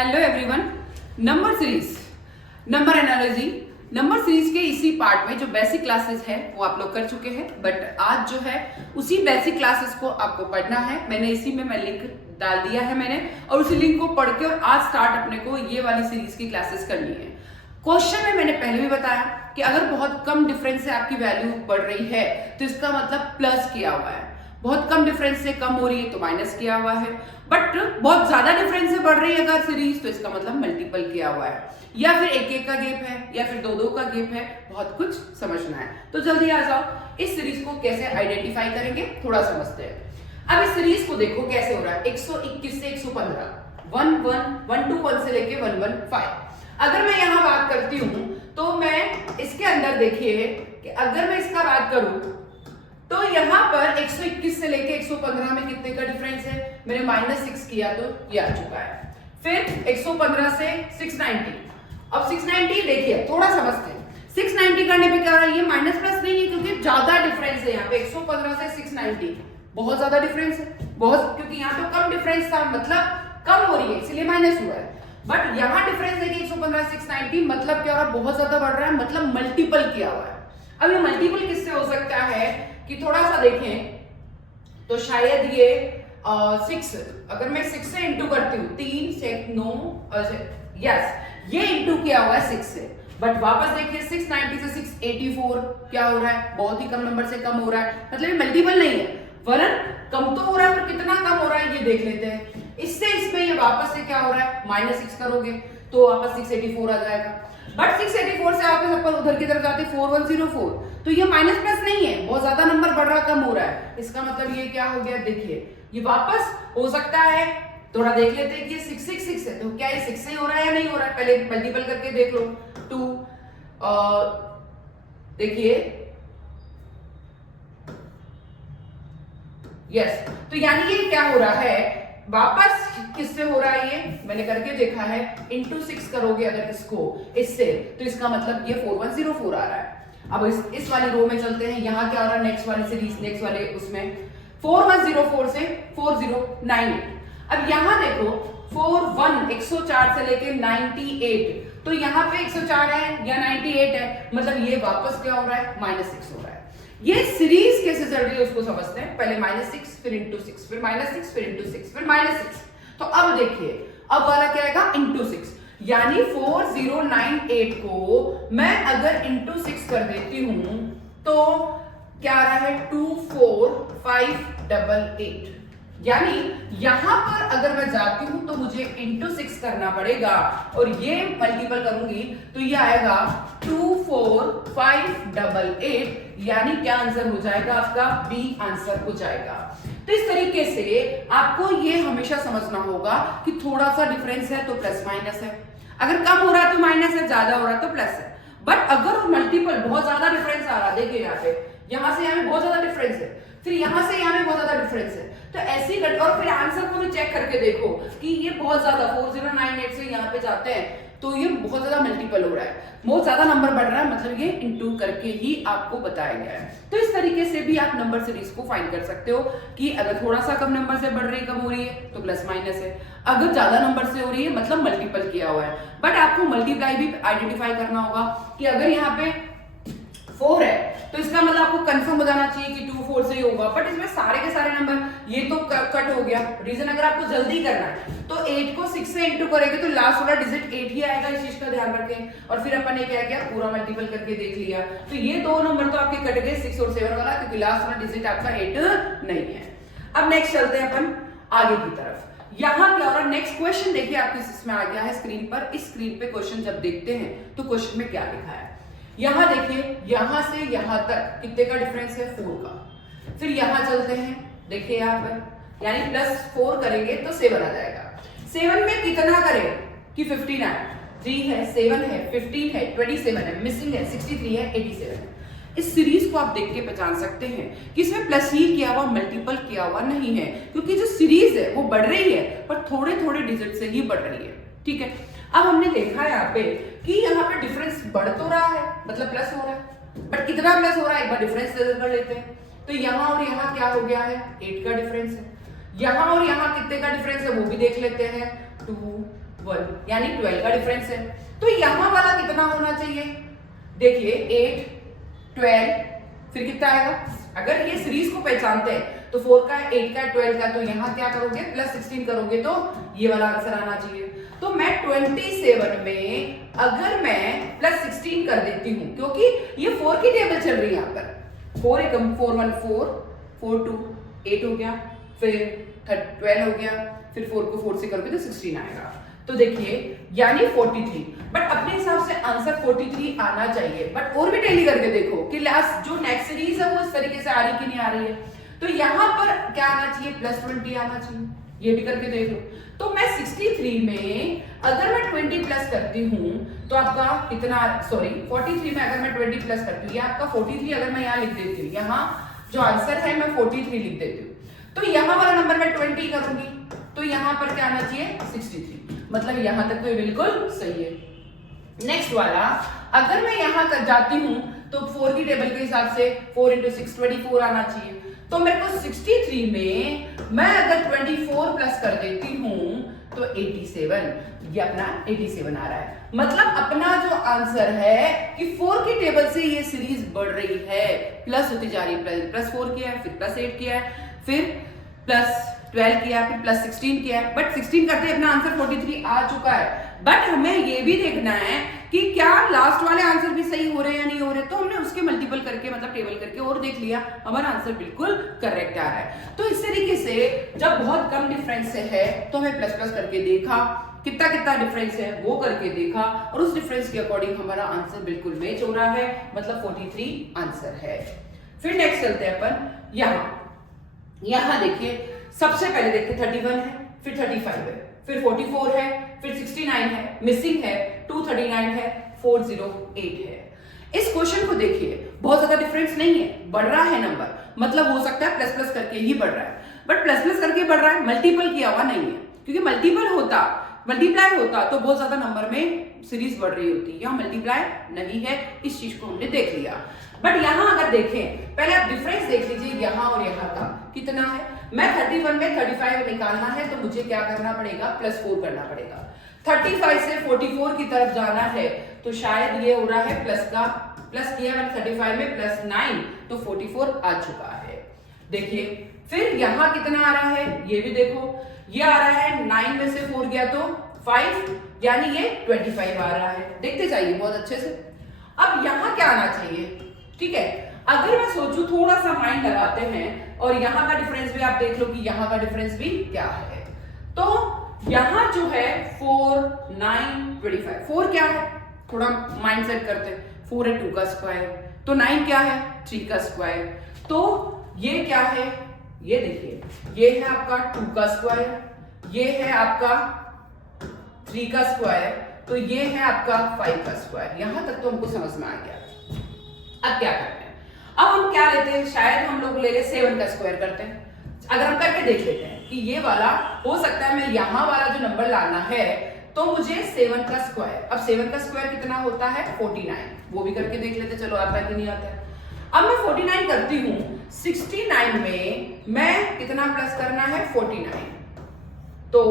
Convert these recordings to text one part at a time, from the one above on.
Hello everyone. Number series, number analogy, number series के इसी part में जो बेसिक क्लासेस है वो आप लोग कर चुके हैं, बट आज जो है उसी बेसिक क्लासेस को आपको पढ़ना है। मैंने इसी में मैं लिंक डाल दिया है मैंने, और उसी लिंक को पढ़ के और आज स्टार्ट अपने को ये वाली सीरीज की क्लासेस करनी है। क्वेश्चन में मैंने पहले भी बताया कि अगर बहुत कम डिफरेंस से आपकी वैल्यू बढ़ रही है तो इसका मतलब प्लस किया हुआ है, बहुत कम डिफरेंस से कम हो रही है तो माइनस किया हुआ है, बट बहुत ज्यादा डिफरेंस से बढ़ रही है अगर सीरीज तो इसका मतलब मल्टीपल किया हुआ है, या फिर एक एक का गेप है या फिर दो दो का गेप है। बहुत कुछ समझना है तो जल्दी आ जाओ। इस सीरीज को कैसे आइडेंटिफाई करेंगे थोड़ा समझते हैं। अब इस सीरीज को देखो कैसे हो रहा है, 121 से 115, 121 से लेके 115। अगर मैं यहाँ बात करती हूँ तो मैं इसके अंदर देखिए कि अगर मैं इसका बात करूं तो यहाँ पर 121 से लेके 115 में कितने का डिफरेंस है, मैंने -6 किया तो ये आ चुका है। फिर 115 से 690, अब 690 देखिए थोड़ा समझते हैं। 690 करने पे क्या हो रहा है, ये माइनस प्लस नहीं है क्योंकि ज्यादा डिफरेंस है यहाँ पे। 115 से 690 बहुत ज्यादा डिफरेंस है, बहुत, क्योंकि यहाँ पे कम डिफरेंस था मतलब कम हो रही है इसलिए माइनस हुआ है। बट यहाँ डिफरेंस है कि 115 690 मतलब क्या हो रहा है, बहुत ज्यादा बढ़ रहा है, मतलब मल्टीपल किया हुआ है। अब ये मल्टीपल किससे हो सकता है कि थोड़ा सा देखें तो शायद ये 6, अगर मैं 6 से इंटू करती हूँ, 3 से 9, यस ये इंटू किया हुआ है 6 से, बट वापस देखिए 690 से 684 क्या हो रहा है, बहुत ही कम नंबर से कम हो रहा है, मतलब ये मल्टीपल नहीं है, वरन कम तो हो रहा है पर कितना कम हो रहा है ये देख लेते हैं। इससे इसमें ये वापस से क्या हो रहा है, -6 करोगे तो वापस 684 आ जाएगा, बट 684 से वापस अपन उधर की तरफ जाते 4104, तो ये माइनस प्लस नहीं है, बहुत ज्यादा नंबर बढ़ रहा कम हो रहा है, इसका मतलब ये क्या हो गया, देखिए ये वापस हो सकता है। थोड़ा देख लेते हैं कि ये 666 है तो क्या ये 6 से हो रहा है या नहीं हो रहा है, पहले मल्टीपल करके देख लो। 2 देखिए यस, तो यानी ये क्या हो रहा है, वापस किससे हो रहा है, ये मैंने करके देखा है, इंटू 6 करोगे अगर इसको इससे तो इसका मतलब ये 4104 आ रहा है। अब इस वाली रो में चलते हैं, यहाँ क्या हो रहा है, नेक्स्ट वाली सीरीज, नेक्स्ट वाले उसमें 4104 से 4098। अब यहाँ देखो 104 से लेके 98, तो यहाँ पे 104 है या 98 है, मतलब ये वापस क्या हो रहा है, -6 हो रहा है। ये सीरीज कैसे चल रही है उसको समझते हैं, पहले -6 फिर इंटू 6 फिर -6 फिर इंटू 6 फिर -6। तो अब देखिए अब वाला क्या आएगा, इंटू 6, यानी 4098 को मैं अगर इंटू 6 कर देती हूं तो क्या आ रहा है, 24588, यानी यहां पर अगर मैं जाती हूं तो मुझे इंटू 6 करना पड़ेगा और ये मल्टीपल करूंगी तो ये आएगा 24588, यानी क्या आंसर हो जाएगा आपका, बी आंसर हो जाएगा। तो इस तरीके से आपको ये हमेशा समझना होगा कि थोड़ा सा डिफरेंस है तो प्लस माइनस है, अगर कम हो रहा है तो माइनस है, ज्यादा हो रहा है तो प्लस है। बट अगर मल्टीपल बहुत ज्यादा डिफरेंस आ रहा है, देखिए यहाँ पे, यहाँ से यहाँ में बहुत ज्यादा डिफरेंस है, फिर यहाँ से यहाँ में बहुत ज्यादा डिफरेंस है, तो ऐसी और फिर आंसर को भी चेक करके देखो कि ये बहुत ज्यादा 4098 से यहाँ पे जाते हैं तो ये बहुत ज्यादा मल्टीपल हो रहा है, बहुत ज्यादा नंबर बढ़ रहा है, मतलब ये इंटू करके ही आपको बताया गया है। तो इस तरीके से भी आप नंबर सीरीज को फाइंड कर सकते हो कि अगर थोड़ा सा कम नंबर से बढ़ रही है, कम हो रही है तो प्लस माइनस है, अगर ज्यादा नंबर से हो रही है मतलब मल्टीपल किया हुआ है। बट आपको मल्टीप्लाई भी आइडेंटिफाई करना होगा कि अगर यहाँ पे 4 है तो इसका मतलब आपको कंफर्म हो जाना चाहिए कि 2 4 से ही होगा, बट इसमें सारे के सारे नंबर ये तो कट हो गया। रीजन अगर आपको जल्दी करना है तो 8 को 6 से इंटू करेंगे तो लास्ट वाला डिजिट 8 ही आएगा, इस चीज का ध्यान रखें। और फिर अपन ने क्या किया, पूरा मल्टीपल करके देख लिया, तो ये दो नंबर तो आपके कट गए 6 और 7 वाला, क्योंकि लास्ट वाला डिजिट आपका 8 नहीं है। अब नेक्स्ट चलते हैं अपन आगे की तरफ। यहाँ क्या हो रहा है, नेक्स्ट क्वेश्चन देखिए आपके इसमें आ गया है स्क्रीन पर। इस स्क्रीन पे क्वेश्चन जब देखते हैं तो क्वेश्चन में क्या लिखा है, यहां देखिए यहां से यहां तक कितने का डिफरेंस है, 4 का। फिर यहां चलते हैं, देखिए यहां पर, यानी +4 करेंगे तो 7 आ जाएगा। 7 में कितना करें कि 15 आए, 3 है, 7 है, 15 है, 27 है, मिसिंग है 63 है, 87 है। इस सीरीज को आप देख के पहचान सकते हैं कि इसमें प्लस ही किया हुआ, मल्टीपल किया हुआ नहीं है, क्योंकि जो सीरीज है वो बढ़ रही है पर थोड़े थोड़े डिजिट से ही बढ़ रही है। ठीक है, अब हमने देखा यहाँ पे कि यहाँ पे डिफरेंस बढ़ तो रहा है, मतलब प्लस हो रहा है, बट कितना प्लस हो रहा है एक बार डिफरेंस कर लेते हैं। तो यहाँ और यहाँ क्या हो गया है, 8 का डिफरेंस है, यहाँ और यहाँ कितने का डिफरेंस है वो भी देख लेते हैं, 2 1 यानी 12 का डिफरेंस है। तो यहां वाला कितना होना चाहिए? देखिए 8 12 फिर कितना आएगा? अगर ये सीरीज को पहचानते हैं तो 4 का 8 का 12 का, तो यहाँ क्या करोगे प्लस 16 करोगे तो ये वाला आंसर आना चाहिए। तो मैं 27 में अगर मैं प्लस 16 कर देती हूँ, क्योंकि ये 4 की टेबल चल रही है यहाँ पर, 4 एकम 4 1 4 4 2 8 हो गया, फिर 12 हो गया, फिर 4 को 4 से करोगे तो 16 आएगा। तो देखिए यानी 43, बट अपने हिसाब से आंसर 43 आना चाहिए। बट और भी टैली करके देखो कि लास्ट जो नेक्स्ट सीरीज है वो इस तरीके से आ रही कि नहीं आ रही है। तो यहाँ पर क्या आना चाहिए? प्लस 20 आना चाहिए। ये भी करके देख लो। तो मैं 63 में अगर मैं 20 प्लस करती हूँ तो आपका कितना, सॉरी 43 में अगर मैं 20 प्लस करती हूँ, या आपका 43 अगर मैं यहाँ लिख देती हूँ, यहाँ जो आंसर है मैं 43 लिख देती हूँ, तो यहाँ वाला नंबर मैं 20 करूंगी, तो यहाँ पर क्या आना चाहिए? 63। मतलब यहाँ तक तो ये बिल्कुल सही है। नेक्स्ट वाला, अगर मैं यहाँ तक जाती हूँ तो 4 की टेबल के हिसाब से 4 × 6 24 आना चाहिए। तो मेरे को 63 में मैं अगर 24 प्लस कर देती हूँ तो 87, ये अपना 87 आ रहा है। मतलब अपना जो आंसर है कि 4 की टेबल से ये सीरीज बढ़ रही है, प्लस होती जा रही है। प्लस 4 किया है, फिर प्लस 8 किया है, फिर प्लस 12 किया, फिर प्लस 16 किया है, बट 16 करते अपना आंसर 43 आ चुका है। बट हमें ये भी देखना है कि क्या लास्ट वाले आंसर भी सही हो रहे हैं या नहीं हो रहे। तो हमने उसके मल्टीपल करके, मतलब टेबल करके और देख लिया, हमारा आंसर बिल्कुल करेक्ट आ रहा है। तो इस तरीके से जब बहुत कम डिफरेंस से है तो हमें प्लस प्लस करके देखा, कितना कितना डिफरेंस है वो करके देखा, और उस डिफरेंस के अकॉर्डिंग हमारा आंसर बिल्कुल मैच हो रहा है, मतलब 43 आंसर है। फिर नेक्स्ट चलते हैं अपन यहाँ देखिए, सबसे पहले देखते 31 है, फिर 35 है, फिर 44 है, फिर 69 है, मिसिंग है, 239 है, 408 है। इस क्वेश्चन को देखिए, बहुत ज्यादा डिफरेंस नहीं है, बढ़ रहा है नंबर, मतलब हो सकता है प्लस प्लस करके ही बढ़ रहा है, बट प्लस प्लस करके बढ़ रहा है, मल्टीपल किया हुआ नहीं है। क्योंकि मल्टीप्लाई होता तो बहुत ज्यादा नंबर में सीरीज बढ़ रही होती, यहाँ मल्टीप्लाई नहीं है, इस चीज को हमने देख लिया। बट यहाँ अगर देखें, पहले आप डिफरेंस देख लीजिए यहाँ और यहाँ का कितना है। मैं 31 में 35 निकालना है तो मुझे क्या करना पड़ेगा? प्लस 4 करना पड़ेगा। 35 से 44 की तरफ जाना है तो शायद ये हो रहा है प्लस का, प्लस किया मैंने 35 में प्लस 9 तो 44 आ चुका है। देखिए फिर यहाँ कितना आ रहा है ये भी देखो, ये आ रहा है 9 में से 4 गया तो 5, यानी ये 25 आ रहा है। देखते जाइए बहुत अच्छे से। अब यहाँ क्या आना चाहिए? ठीक है, अगर मैं सोचूं, थोड़ा सा माइंड लगाते हैं और यहाँ का डिफरेंस भी आप देख लो कि यहाँ का डिफरेंस भी क्या है। तो यहाँ जो है 4 9 25, 4 क्या है? थोड़ा माइंड सेट करते हैं, 4 है 2 का स्क्वायर, तो 9 क्या है? 3 का स्क्वायर, तो ये क्या है? ये देखिए, ये है आपका 2 का स्क्वायर, ये है आपका 3 का स्क्वायर, तो ये है आपका 5 का स्क्वायर। यहां तक तो हमको समझ में आ गया। अब क्या करते हैं? अब हम क्या लेते हैं? शायद हम लोग ले ले 7 का स्क्वायर करते हैं। अगर हम करके देख लेते हैं कि ये वाला हो सकता है, मैं यहाँ वाला जो नंबर लाना है तो मुझे 7 का स्क्वायर, अब 7 का स्क्वायर कितना होता है? 49, वो भी करके देख लेते, चलो आता है कि नहीं आता है। अब मैं 49 करती हूँ, 69 में मैं कितना प्लस करना है? 49, तो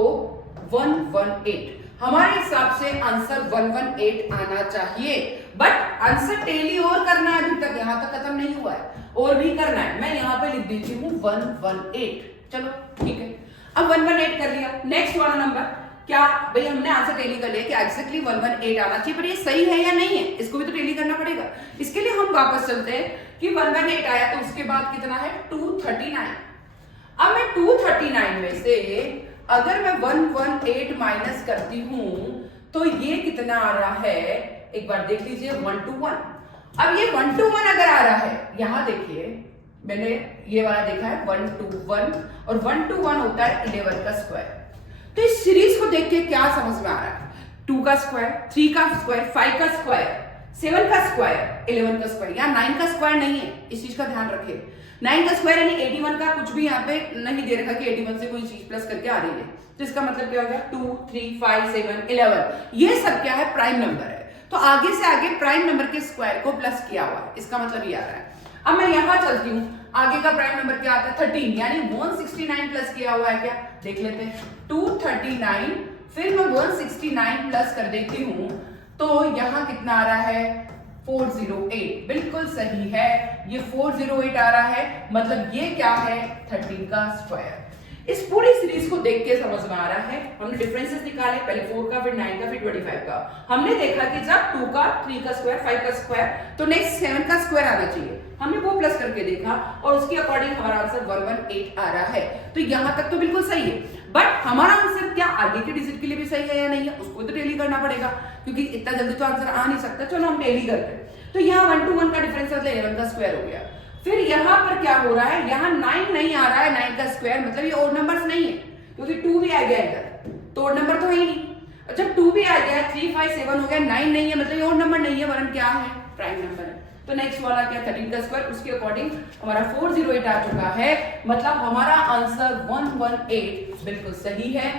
118। हमारे हिसाब से आंसर 118 आना चाहिए, बट आंसर टेली और करना है, अभी तक यहाँ तक खत्म नहीं हुआ है, और भी करना है। मैं यहाँ पे लिख देती हूँ 118, चलो ठीक है। अब 118 कर लिया। नेक्स्ट वाला नंबर क्या भाई, हमने आंसर टेली कर लिया कि एग्जैक्टली 118 आना चाहिए, पर ये सही है या नहीं है इसको भी तो टेली करना पड़ेगा। इसके लिए हम वापस चलते हैं कि 118 आया तो उसके बाद कितना है? 239। अब मैं 239 में से अगर मैं 118 माइनस करती हूं तो ये कितना आ रहा है? एक बार देख लीजिए, 121। अब ये 121 अगर आ रहा है, यहां देखिए मैंने ये वाला देखा है 121, और 121 होता है 11 का स्क्वायर। तो इस सीरीज को देख के क्या समझ में आ रहा है? 2 का स्क्वायर, 3 का स्क्वायर, 5 का स्क्वायर, 7 का स्क्वायर, 11 का स्क्वायर, यहाँ 9 का स्क्वायर नहीं है, इस चीज का ध्यान रखिए। 9 का स्क्वायर यानी 81 का कुछ भी यहाँ पे नहीं दे रखा कि 81 से कोई चीज प्लस करके आ रही है, तो इसका मतलब क्या हो गया? 2 3 5 7 11, ये सब क्या है? प्राइम नंबर है। तो आगे से आगे प्राइम नंबर के स्क्वायर को प्लस किया हुआ है, इसका मतलब ये आ रहा है। अब मैं यहाँ चलती हूँ, आगे का प्राइम नंबर क्या आता है? 13, यानी 169 प्लस किया हुआ है क्या? देख लेते हैं। 239 फिर मैं 169 प्लस कर देती हूँ तो यहाँ कितना आ रहा है 408, बिल्कुल सही है, ये 408 आ रहा है, मतलब ये क्या है 13 का स्क्वायर। इस पूरी सीरीज को देख के समझ में आ रहा है, हमने डिफरेंसेस निकाले, पहले 4 का, फिर 9 का, फिर 25 का। हमने देखा कि जब 2 का, 3 का स्क्वायर, 5 का स्क्वायर, तो नेक्स्ट 7 का स्क्वायर आना चाहिए। हमने वो प्लस करके देखा और उसके अकॉर्डिंग हमारा आंसर 118 आ रहा है। तो यहाँ तक तो बिल्कुल सही है, बट हमारा आंसर क्या आगे के डिजिट के लिए भी सही है या नहीं है, उसको तो डेली करना पड़ेगा, क्योंकि इतना जल्दी तो आंसर आ नहीं सकता। चलो हम डेली करते हैं। तो यहाँ 1 to 1 का डिफरेंस मतलब 11 का स्क्वायर हो गया। फिर यहाँ पर क्या हो रहा है, यहाँ 9 नहीं आ रहा है, 9 का स्क्वायर, मतलब ये ओड नंबर्स नहीं है, क्योंकि 2 भी आ गया इधर, तो ओड नंबर तो है ही नहीं। जब 2 भी आ गया, 3, 5, 7 हो गया, 9 नहीं है, मतलब ये ओड नंबर नहीं है, वरन क्या है प्राइम नंबर है। तो नेक्स्ट वाला क्या 13 का स्क्वायर, उसके अकॉर्डिंग हमारा 408 आ चुका है, मतलब हमारा आंसर 118 बिल्कुल सही है,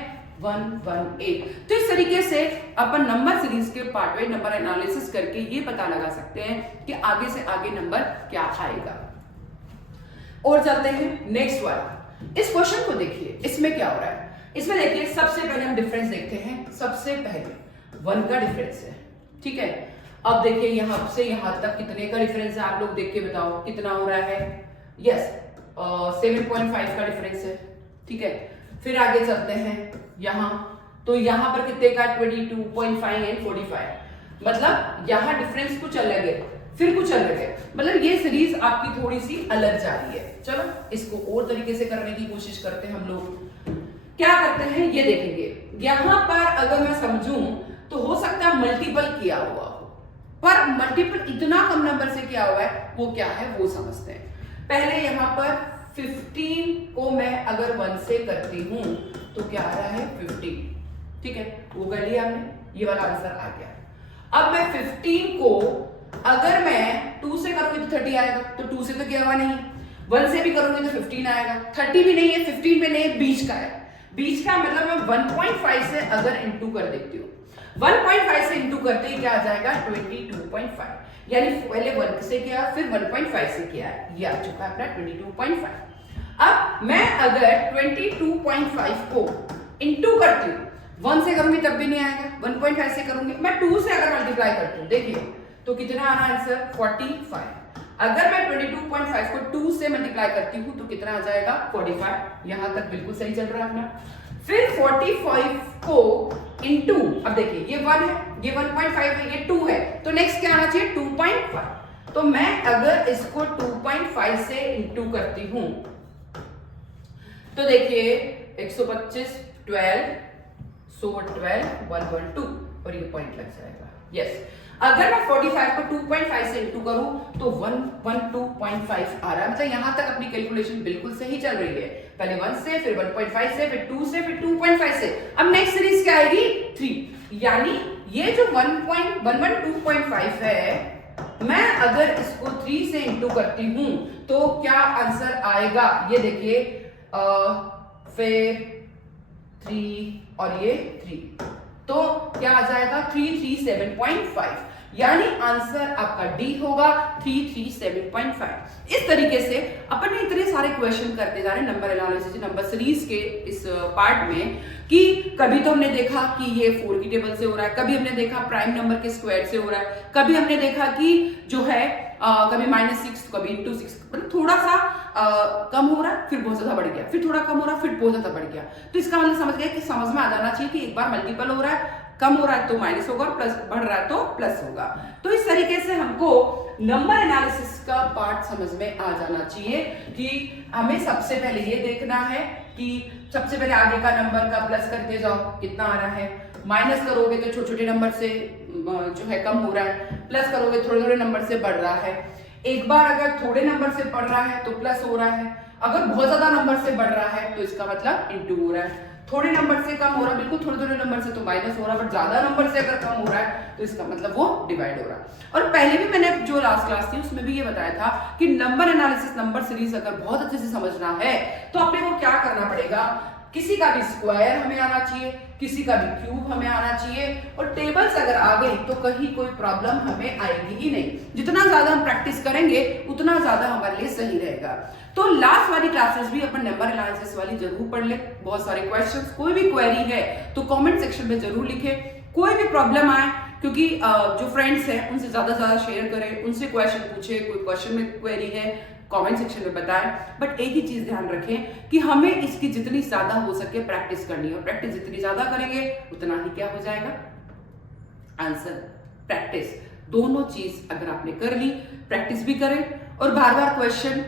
118। तो इस तरीके से अपन नंबर सीरीज के पार्ट वाइज नंबर एनालिसिस करके ये पता लगा सकते हैं कि आगे से आगे नंबर क्या आएगा। और चलते हैं नेक्स्ट वाला। इस क्वेश्चन को देखिए, इसमें क्या हो रहा है, इसमें देखिए सबसे पहले हम डिफरेंस देखते हैं। सबसे पहले 1 का डिफरेंस है, ठीक है। अब देखिए यहां से यहां तक कितने का डिफरेंस है, आप लोग देख के बताओ कितना हो रहा है। यस 7.5 का डिफरेंस है, ठीक है। फिर आगे चलते हैं यहां, तो यहां पर कितने का 22.5 एंड 45, मतलब यहां डिफरेंस कुछ अलग है, फिर कुछ अलग है, मतलब ये सीरीज आपकी थोड़ी सी अलग जा रही है। चलो इसको और तरीके से करने की कोशिश करते हैं। हम लोग क्या करते हैं ये देखेंगे। यहां पर अगर मैं समझूं तो हो सकता है मल्टीपल किया हुआ हो, पर मल्टीपल इतना कम नंबर से किया हुआ है, वो क्या है वो समझते हैं। पहले यहां पर 15 को मैं अगर 1 से करती हूं तो क्या आ रहा है 15, ठीक है, वो कर लिया हमने, ये वाला आंसर आ गया। अब मैं 15 को अगर मैं 2 से करूंगी तो 30 आएगा, तो 2 से तो किया हुआ नहीं, 1 से भी करूंगी तो 15 आएगा, 30 भी नहीं है, 15 में नहीं है, बीच का है। बीच का मतलब मैं 1.5 से अगर इंटू कर देती हूँ, 1.5 से इंटू करते ही क्या आ जाएगा 22.5, यानी पहले 1 से किया फिर 1.5 से किया, ये आ चुका है अपना 22.5। अब मैं अगर 22.5 को इंटू करती हूँ, 1 से करूंगी तब भी नहीं आएगा, 1.5 से करूंगी, मैं 2 से अगर मल्टीप्लाई करती हूँ, देखिए तो कितना आ रहा है आंसर 45। अगर मैं 22.5 को 2 से मल्टीप्लाई करती हूँ तो कितना आ जाएगा 45, यहां तक बिल्कुल सही चल रहा है अपना। फिर 45 को इंटू, अब देखिए ये 1 है, ये 1.5 है, ये 2 है, तो नेक्स्ट क्या आना चाहिए 2.5। तो मैं अगर इसको 2.5 से इंटू करती हूं तो देखिए 125 12 112 112 और ये पॉइंट लग जाएगा। यस, अगर मैं 45 को 2.5 से इंटू करूं तो 112.5 आ रहा है, मतलब यहां तक अपनी कैलकुलेशन बिल्कुल सही चल रही है। पहले 1 से, फिर 1.5 से, फिर 2 से, फिर 2.5 से। अब नेक्स्ट सीरीज क्या आएगी 3, यानी ये जो 112.5 है, मैं अगर इसको 3 से इंटू करती हूं तो क्या आंसर आएगा, ये देखिए फिर 3 और ये 3, तो क्या आ जाएगा 337.5, यानी आंसर आपका डी होगा 337.5। इस तरीके से अपन ने इतने सारे क्वेश्चन करते जा रहे हैं नंबर एनालिसिस नंबर सीरीज के इस पार्ट में, कि कभी तो हमने देखा कि ये 4 की टेबल से हो रहा है, कभी हमने देखा प्राइम नंबर के स्क्वायर से हो रहा है, कभी हमने देखा कि जो है कभी -6 कभी ×6, मतलब थोड़ा सा कम हो रहा है फिर बहुत ज्यादा बढ़ गया, फिर थोड़ा कम हो रहा है फिर बहुत ज्यादा बढ़ गया। तो इसका मतलब समझ गए कि समझ में आ जाना चाहिए कि एक बार मल्टीपल हो रहा है, कम हो रहा है तो माइनस होगा, और प्लस बढ़ रहा है तो प्लस होगा। तो इस तरीके से हमको नंबर एनालिसिस का पार्ट समझ में आ जाना चाहिए कि हमें सबसे पहले ये देखना है कि सबसे पहले आगे का नंबर का प्लस करते जाओ, कितना आ रहा है, माइनस करोगे तो छोटे छोटे नंबर से जो है कम हो रहा है, प्लस करोगे थोड़े थोड़े नंबर से बढ़ रहा है। एक बार अगर थोड़े नंबर से बढ़ रहा है तो प्लस हो रहा है, अगर बहुत ज्यादा नंबर से बढ़ रहा है तो इसका मतलब इंटू हो रहा है, थोड़े नंबर से कम हो रहा है, बिल्कुल थोड़े थोड़े नंबर से तो माइनस हो रहा है, बट ज्यादा नंबर से अगर कम हो रहा है तो इसका मतलब वो डिवाइड हो रहा है। और पहले भी मैंने जो लास्ट क्लास थी उसमें भी ये बताया था कि नंबर एनालिसिस नंबर सीरीज अगर बहुत अच्छे से समझना है तो अपने को क्या करना पड़ेगा, किसी का भी स्क्वायर हमें आना चाहिए, किसी का भी क्यूब हमें आना चाहिए, और टेबल्स अगर आ गई तो कहीं कोई प्रॉब्लम हमें आएगी ही नहीं। जितना ज्यादा हम प्रैक्टिस करेंगे उतना ज्यादा हमारे लिए सही रहेगा। तो लास्ट वाली क्लासेस भी अपन नंबर एनालिसिस वाली जरूर पढ़ ले। बहुत सारे क्वेश्चंस, कोई भी क्वेरी है तो कमेंट सेक्शन में जरूर लिखे। कोई भी प्रॉब्लम आए, क्योंकि जो फ्रेंड्स हैं उनसे ज्यादा शेयर करें, उनसे क्वेश्चन पूछे, कोई क्वेश्चन में क्वेरी है कमेंट सेक्शन में बताएं। बट एक ही चीज ध्यान रखें कि हमें इसकी जितनी ज्यादा हो सके प्रैक्टिस करनी है, और प्रैक्टिस जितनी ज्यादा करेंगे उतना ही क्या हो जाएगा, आंसर। प्रैक्टिस दोनों चीज अगर आपने कर ली, प्रैक्टिस भी करें और बार बार क्वेश्चन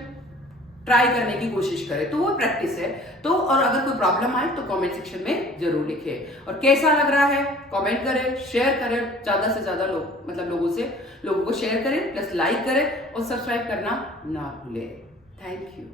ट्राई करने की कोशिश करें, तो वो प्रैक्टिस है। तो और अगर कोई प्रॉब्लम आए तो कमेंट सेक्शन में जरूर लिखें, और कैसा लग रहा है कमेंट करें, शेयर करें, ज्यादा से ज्यादा लोगों को शेयर करें, प्लस लाइक करें और सब्सक्राइब करना ना भूलें। Thank you.